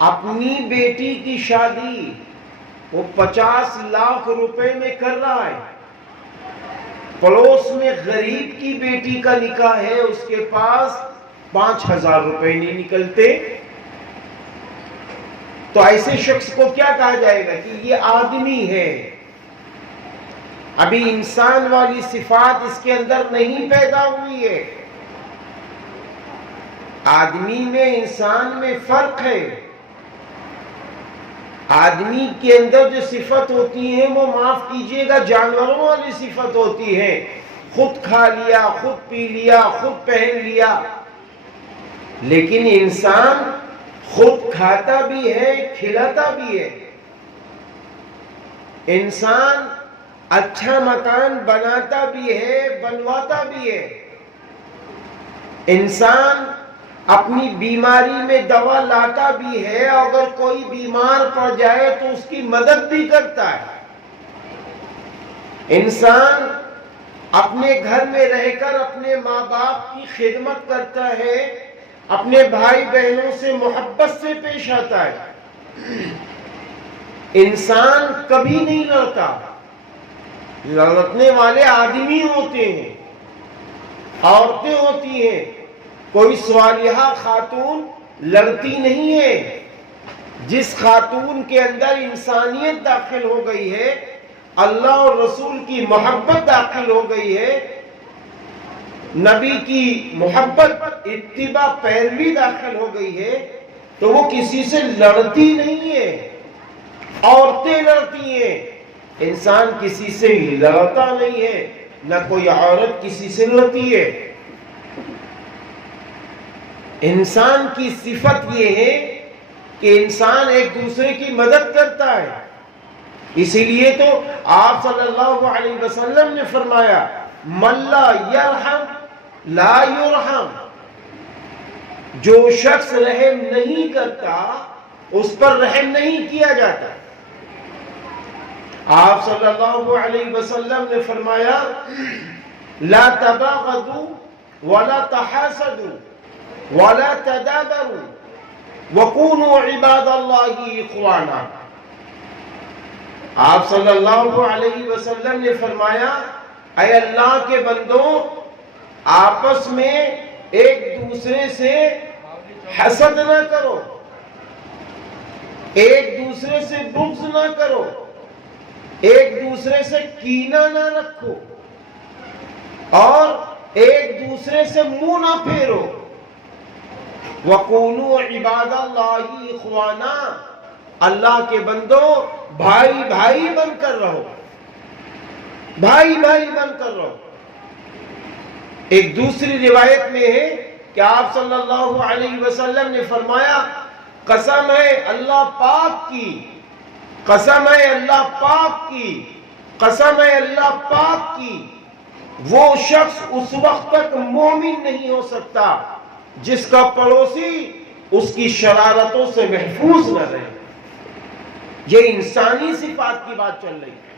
اپنی بیٹی کی شادی وہ 50 لاکھ روپے میں کر رہا ہے، پڑوس میں غریب کی بیٹی کا نکاح ہے، اس کے پاس 5000 روپے نہیں نکلتے، تو ایسے شخص کو کیا کہا جائے گا کہ یہ آدمی ہے؟ ابھی انسان والی صفات اس کے اندر نہیں پیدا ہوئی ہے۔ آدمی میں انسان میں فرق ہے۔ آدمی کے اندر جو صفت ہوتی ہے وہ معاف کیجئے گا جانوروں والی صفت ہوتی ہے، خود کھا لیا، خود پی لیا، خود پہن لیا، لیکن انسان خود کھاتا بھی ہے، کھلاتا بھی ہے۔ انسان اچھا مکان بناتا بھی ہے، بنواتا بھی ہے۔ انسان اپنی بیماری میں دوا لاتا بھی ہے، اگر کوئی بیمار پڑ جائے تو اس کی مدد بھی کرتا ہے۔ انسان اپنے گھر میں رہ کر اپنے ماں باپ کی خدمت کرتا ہے، اپنے بھائی بہنوں سے محبت سے پیش آتا ہے۔ انسان کبھی نہیں لڑتا، لڑنے والے آدمی ہوتے ہیں، عورتیں ہوتی ہیں۔ کوئی صالحہ خاتون لڑتی نہیں ہے۔ جس خاتون کے اندر انسانیت داخل ہو گئی ہے، اللہ اور رسول کی محبت داخل ہو گئی ہے، نبی کی محبت، اتباع، پیروی داخل ہو گئی ہے، تو وہ کسی سے لڑتی نہیں ہے۔ عورتیں لڑتی ہیں، انسان کسی سے لڑتا نہیں ہے، نہ کوئی عورت کسی سے لڑتی ہے۔ انسان کی صفت یہ ہے کہ انسان ایک دوسرے کی مدد کرتا ہے۔ اسی لیے تو آپ صلی اللہ علیہ وسلم نے فرمایا من لا یرحم لا یرحم، جو شخص رحم نہیں کرتا اس پر رحم نہیں کیا جاتا۔ آپ صلی اللہ علیہ وسلم نے فرمایا لا تباغضوا ولا تحاسدوا ولا تدابروا وكونوا عباد الله اخوانا۔ آپ صلی اللہ علیہ وسلم نے فرمایا اے اللہ کے بندوں، آپس میں ایک دوسرے سے حسد نہ کرو، ایک دوسرے سے بغض نہ کرو، ایک دوسرے سے کینہ نہ رکھو، اور ایک دوسرے سے منہ نہ پھیرو۔ وَقُولُوا عِبَادَ اللَّهِ إِخْوَانًا، اللہ کے بندوں بھائی بھائی بن کر رہو، بھائی بھائی بن کر رہو۔ ایک دوسری روایت میں ہے کہ آپ صلی اللہ علیہ وسلم نے فرمایا قسم ہے اللہ پاک کی، قسم ہے اللہ پاک کی، قسم ہے اللہ پاک کی، وہ شخص اس وقت تک مومن نہیں ہو سکتا جس کا پڑوسی اس کی شرارتوں سے محفوظ نہ رہے۔ یہ انسانی صفات کی بات چل رہی ہے۔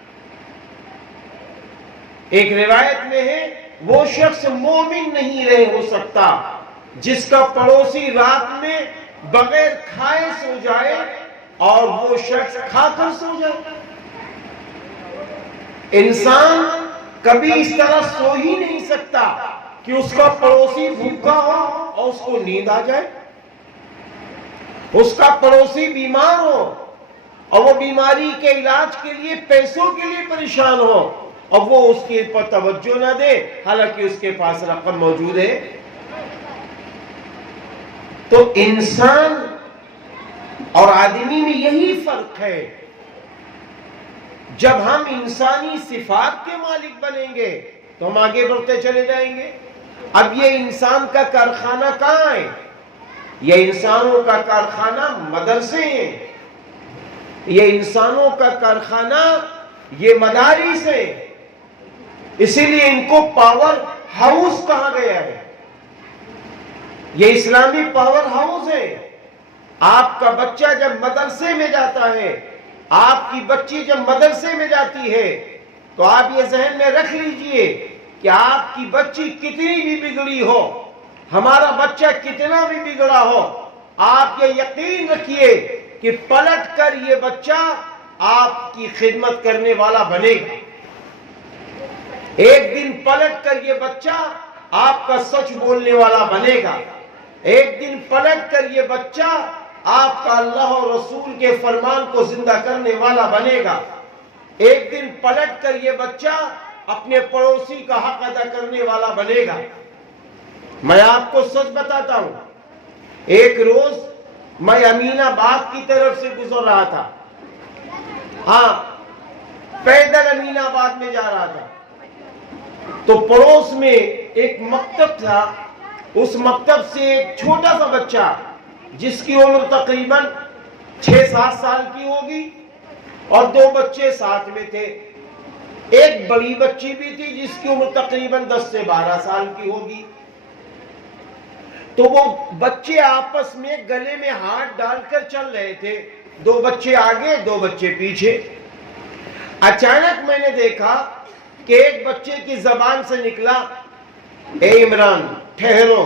ایک روایت میں ہے وہ شخص مومن نہیں ہو سکتا جس کا پڑوسی رات میں بغیر کھائے سو جائے اور وہ شخص کھا کر سو جائے۔ انسان کبھی اس طرح سو ہی نہیں سکتا کہ اس کا پڑوسی بھوکا ہو اور اس کو نیند آ جائے، اس کا پڑوسی بیمار ہو اور وہ بیماری کے علاج کے لیے پیسوں کے لیے پریشان ہو اور وہ اس کے پر توجہ نہ دے حالانکہ اس کے پاس رقم موجود ہے۔ تو انسان اور آدمی میں یہی فرق ہے۔ جب ہم انسانی صفات کے مالک بنیں گے تو ہم آگے بڑھتے چلے جائیں گے۔ اب یہ انسان کا کارخانہ کہاں ہے؟ یہ انسانوں کا کارخانہ مدرسے ہیں، یہ انسانوں کا کارخانہ یہ مدارس ہے، اسی لیے ان کو پاور ہاؤس کہا گیا ہے۔ یہ اسلامی پاور ہاؤس ہے۔ آپ کا بچہ جب مدرسے میں جاتا ہے، آپ کی بچی جب مدرسے میں جاتی ہے، تو آپ یہ ذہن میں رکھ لیجئے کہ آپ کی بچی کتنی بھی بگڑی ہو، ہمارا بچہ کتنا بھی بگڑا ہو، آپ یہ یقین رکھیے کہ پلٹ کر یہ بچہ آپ کی خدمت کرنے والا بنے گا. ایک دن پلٹ کر یہ بچہ آپ کا سچ بولنے والا بنے گا. ایک دن پلٹ کر یہ بچہ آپ کا اللہ اور رسول کے فرمان کو زندہ کرنے والا بنے گا. ایک دن پلٹ کر یہ بچہ اپنے پڑوسی کا حق ادا کرنے والا بنے گا. میں آپ کو سچ بتاتا ہوں، ایک روز میں امین آباد کی طرف سے گزر رہا تھا. ہاں، پیدل امین آباد میں جا رہا تھا تو پڑوس میں ایک مکتب تھا. اس مکتب سے ایک چھوٹا سا بچہ جس کی عمر تقریباً 6-7 سال کی ہوگی اور 2 بچے ساتھ میں تھے. ایک بڑی بچی بھی تھی جس کی عمر تقریباً 10 سے 12 سال کی ہوگی. تو وہ بچے آپس میں گلے میں ہاتھ ڈال کر چل رہے تھے، 2 بچے آگے 2 بچے پیچھے. اچانک میں نے دیکھا کہ ایک بچے کی زبان سے نکلا، اے عمران ٹھہرو،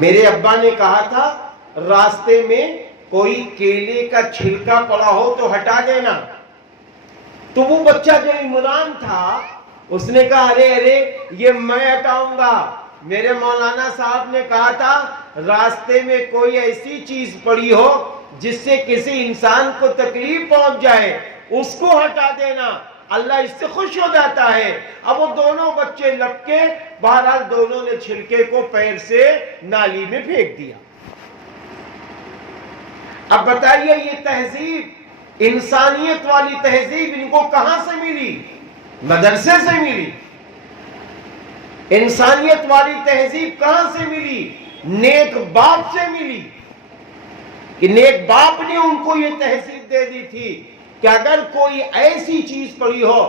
میرے ابا نے کہا تھا راستے میں کوئی کیلے کا چھلکا پڑا ہو تو ہٹا دینا. تو وہ بچہ جو عمران تھا اس نے کہا ارے یہ میں ہٹاؤں گا، میرے مولانا صاحب نے کہا تھا راستے میں کوئی ایسی چیز پڑی ہو جس سے کسی انسان کو تکلیف پہنچ جائے اس کو ہٹا دینا، اللہ اس سے خوش ہو جاتا ہے. اب وہ دونوں بچے لپکے، بہرحال دونوں نے چھلکے کو پیر سے نالی میں پھینک دیا. اب بتائیے یہ تہذیب، انسانیت والی تہذیب ان کو کہاں سے ملی؟ مدرسے سے ملی. انسانیت والی تہذیب کہاں سے ملی؟ نیک باپ سے ملی. کہ نیک باپ نے ان کو یہ تہذیب دے دی تھی کہ اگر کوئی ایسی چیز پڑی ہو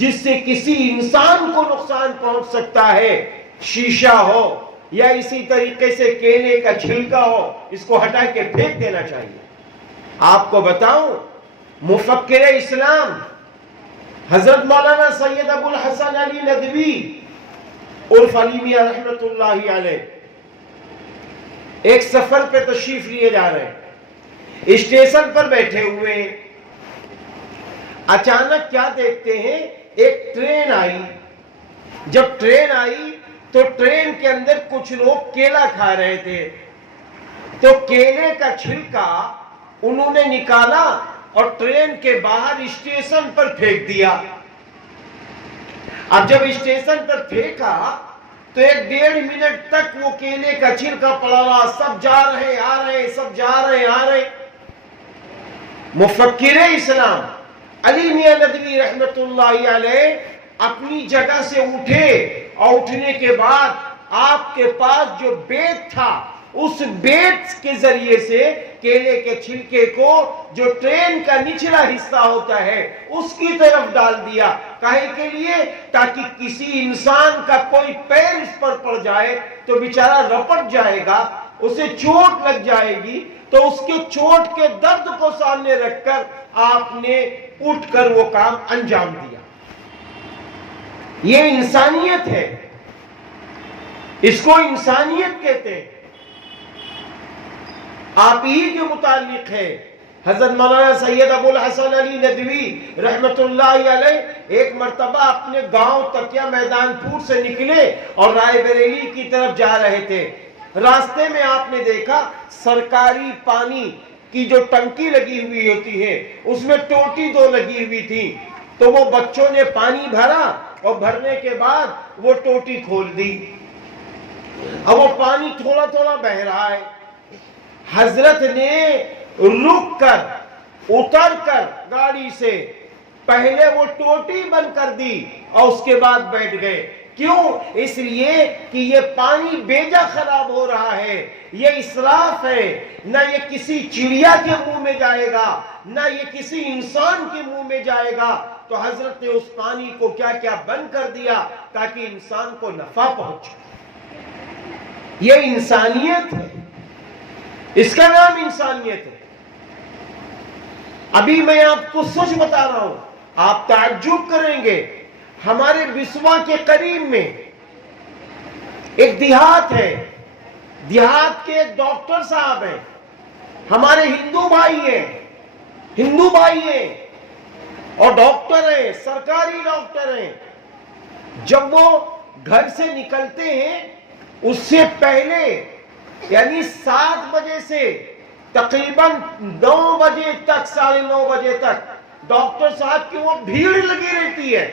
جس سے کسی انسان کو نقصان پہنچ سکتا ہے، شیشہ ہو یا اسی طریقے سے کیلے کا چھلکا ہو، اس کو ہٹا کے پھینک دینا چاہیے. آپ کو بتاؤں مفکر اسلام حضرت مولانا سید ابو الحسن علی ندوی عرف علی میاں رحمت اللہ علیہ ایک سفر پہ تشریف لیے جا رہے ہیں، اسٹیشن پر بیٹھے ہوئے ہیں. اچانک کیا دیکھتے ہیں، ایک ٹرین آئی. جب ٹرین آئی تو ٹرین کے اندر کچھ لوگ کیلا کھا رہے تھے، تو کیلے کا چھلکا انہوں نے نکالا اور ٹرین کے باہر اسٹیشن پر پھینک دیا. اب جب اسٹیشن پر پھینکا تو 1-1.5 منٹ تک وہ کیلے کا چھلکا پڑا رہا. سب جا رہے آ رہے، سب جا رہے آ رہے. مفکر اسلام علی میاں ندوی رحمت اللہ علیہ اپنی جگہ سے اٹھے اور اٹھنے کے بعد آپ کے پاس جو بیت تھا اس بیت کے ذریعے سے کیلے کے چھلکے کو جو ٹرین کا نچلا حصہ ہوتا ہے اس کی طرف ڈال دیا. کاہے کے لیے؟ تاکہ کسی انسان کا کوئی پیر اس پر پڑ جائے تو بیچارہ رپٹ جائے گا، اسے چوٹ لگ جائے گی. تو اس کے چوٹ کے درد کو سامنے رکھ کر آپ نے اٹھ کر وہ کام انجام دیا. یہ انسانیت ہے، اس کو انسانیت کہتے ہیں. آپ ہی کے متعلق ہے حضرت مولانا سید ابو الحسن علی ندوی رحمت اللہ علیہ ایک مرتبہ اپنے گاؤں تکیہ میدان پور سے نکلے اور رائے بریلی کی طرف جا رہے تھے. راستے میں آپ نے دیکھا سرکاری پانی کی جو ٹنکی لگی ہوئی ہوتی ہے اس میں ٹوٹی 2 لگی ہوئی تھی. تو وہ بچوں نے پانی بھرا اور بھرنے کے بعد وہ ٹوٹی کھول دی. اب وہ پانی تھوڑا تھوڑا بہ رہا ہے. حضرت نے رک کر اتر کر گاڑی سے پہلے وہ ٹوٹی بند کر دی اور اس کے بعد بیٹھ گئے. کیوں؟ اس لیے کہ یہ پانی بیجا خراب ہو رہا ہے، یہ اسراف ہے. نہ یہ کسی چڑیا کے منہ میں جائے گا، نہ یہ کسی انسان کے منہ میں جائے گا. تو حضرت نے اس پانی کو کیا کیا بند کر دیا تاکہ انسان کو نفع پہنچے. یہ انسانیت ہے، اس کا نام انسانیت ہے. ابھی میں آپ کو سچ بتا رہا ہوں، آپ تعجب کریں گے. ہمارے بسوا کے قریب میں ایک دیہات ہے دیہات کے ایک ڈاکٹر صاحب ہیں، ہمارے ہندو بھائی ہیں اور ڈاکٹر ہیں، سرکاری ڈاکٹر ہیں۔ جب وہ گھر سے نکلتے ہیں اس سے پہلے یعنی 7 بجے سے تقریباً 9 بجے تک 9:30 بجے تک ڈاکٹر صاحب کی وہ بھیڑ لگی رہتی ہے،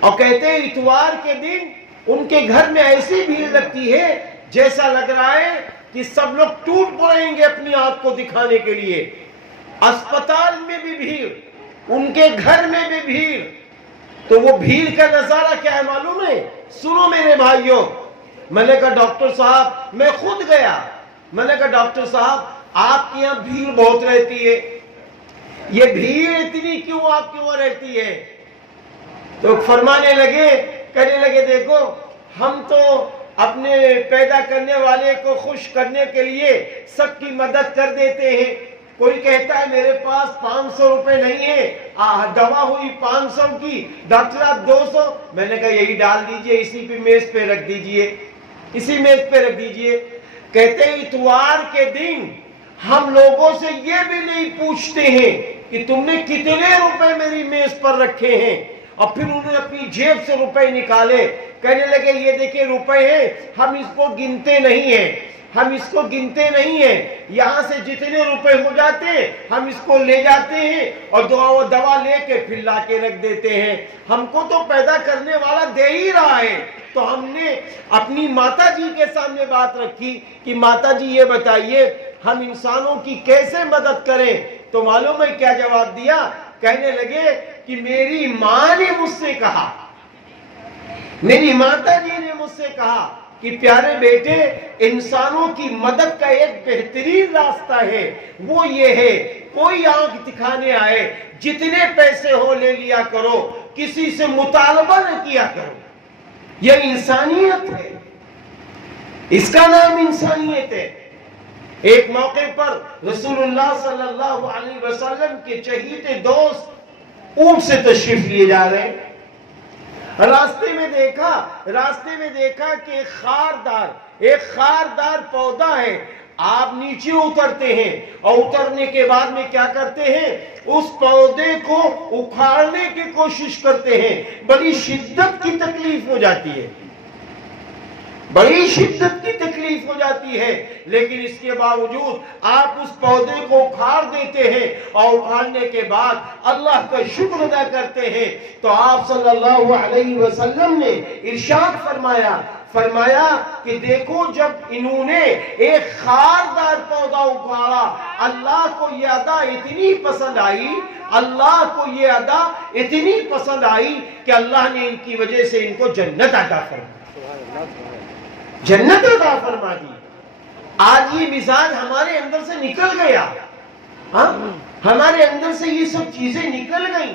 اور کہتے ہیں اتوار کے دن ان کے گھر میں ایسی بھیڑ لگتی ہے جیسا لگ رہا ہے کہ سب لوگ ٹوٹ پڑیں گے اپنی آنکھ کو دکھانے کے لیے۔ اسپتال میں بھی بھیڑ، ان کے گھر میں بھی بھیڑ۔ تو وہ بھیڑ کا نظارہ کیا ہے معلوم ہے؟ سنو میرے بھائیوں، میں نے کہا ڈاکٹر صاحب، میں خود گیا، میں نے کہا ڈاکٹر صاحب آپ کے یہاں بھیڑ بہت رہتی ہے، یہ بھیڑ اتنی کیوں آپ کے وہاں رہتی ہے؟ تو فرمانے لگے، کہنے لگے دیکھو ہم تو اپنے پیدا کرنے والے کو خوش کرنے کے لیے سب کی مدد کر دیتے ہیں۔ کوئی کہتا ہے میرے پاس 500 روپے نہیں ہے، دوا ہوئی 500 کی، ڈاکٹر صاحب 200، میں نے کہا یہی ڈال دیجئے، اسی پہ میز پہ رکھ دیجئے، اسی میز پہ رکھ دیجئے۔ کہتے ہیں اتوار کے دن ہم لوگوں سے یہ بھی نہیں پوچھتے ہیں کہ تم نے کتنے روپے میری میز پر رکھے ہیں، اور پھر انہوں نے اپنی جیب سے روپے نکالے، کہنے لگے یہ دیکھیں روپے ہیں، ہم اس کو گنتے نہیں ہیں، ہم اس کو گنتے نہیں ہیں، یہاں سے جتنے روپے ہو جاتے ہیں ہم اس کو لے جاتے ہیں اور دوا لے کے پھر لا کے رکھ دیتے ہیں، ہم کو تو پیدا کرنے والا دے ہی رہا ہے۔ تو ہم نے اپنی ماتا جی کے سامنے بات رکھی کہ ماتا جی یہ بتائیے ہم انسانوں کی کیسے مدد کریں؟ تو معلوم ہے کیا جواب دیا؟ کہنے لگے کہ میری ماں نے مجھ سے کہا، میری ماتا جی نے مجھ سے کہا کہ پیارے بیٹے، انسانوں کی مدد کا ایک بہترین راستہ ہے، وہ یہ ہے کوئی آنکھ دکھانے آئے جتنے پیسے ہو لے لیا کرو، کسی سے مطالبہ نہ کیا کرو۔ یہ انسانیت ہے، اس کا نام انسانیت ہے۔ ایک موقع پر رسول اللہ صلی اللہ علیہ وسلم کے چہیتے دوست اونٹ سے تشریف لیے جا رہے ہیں، راستے میں دیکھا کہ ایک خاردار پودا ہے، آپ نیچے اترتے ہیں اور اترنے کے بعد میں کیا کرتے ہیں؟ اس پودے کو اکھاڑنے کی کوشش کرتے ہیں، بڑی شدت کی تکلیف ہو جاتی ہے، بڑی شدت کی تکلیف ہو جاتی ہے، لیکن اس کے باوجود آپ اس پودے کو اکھاڑ دیتے ہیں اور اکھاڑنے کے بعد اللہ کا شکر ادا کرتے ہیں۔ تو آپ صلی اللہ علیہ وسلم نے ارشاد فرمایا کہ دیکھو جب انہوں نے ایک خاردار پودا اکھاڑا، اللہ کو یہ ادا اتنی پسند آئی کہ اللہ نے ان کی وجہ سے ان کو جنت عطا فرما دی۔ آج یہ مزاج ہمارے اندر سے نکل گیا، ہمارے اندر سے یہ سب چیزیں نکل گئیں۔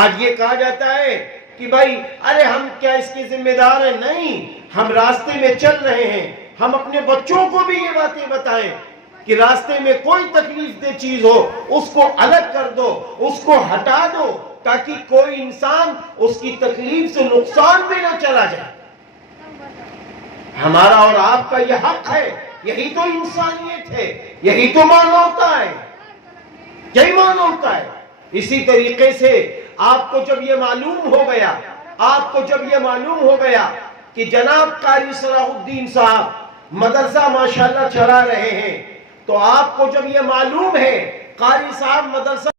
آج یہ کہا جاتا ہے کہ بھائی ارے ہم کیا اس کے ذمہ دار ہیں؟ نہیں، ہم راستے میں چل رہے ہیں، ہم اپنے بچوں کو بھی یہ باتیں بتائیں کہ راستے میں کوئی تکلیف دہ چیز ہو اس کو الگ کر دو، اس کو ہٹا دو، تاکہ کوئی انسان اس کی تکلیف سے نقصان میں نہ چلا جائے۔ ہمارا اور آپ کا یہ حق ہے، یہی تو انسانیت ہے، یہی تو مانوتا ہے، یہی مانوتا ہے۔ اسی طریقے سے آپ کو جب یہ معلوم ہو گیا کہ جناب قاری صلاح الدین صاحب مدرسہ ماشاءاللہ چلا رہے ہیں، تو آپ کو جب یہ معلوم ہے قاری صاحب مدرسہ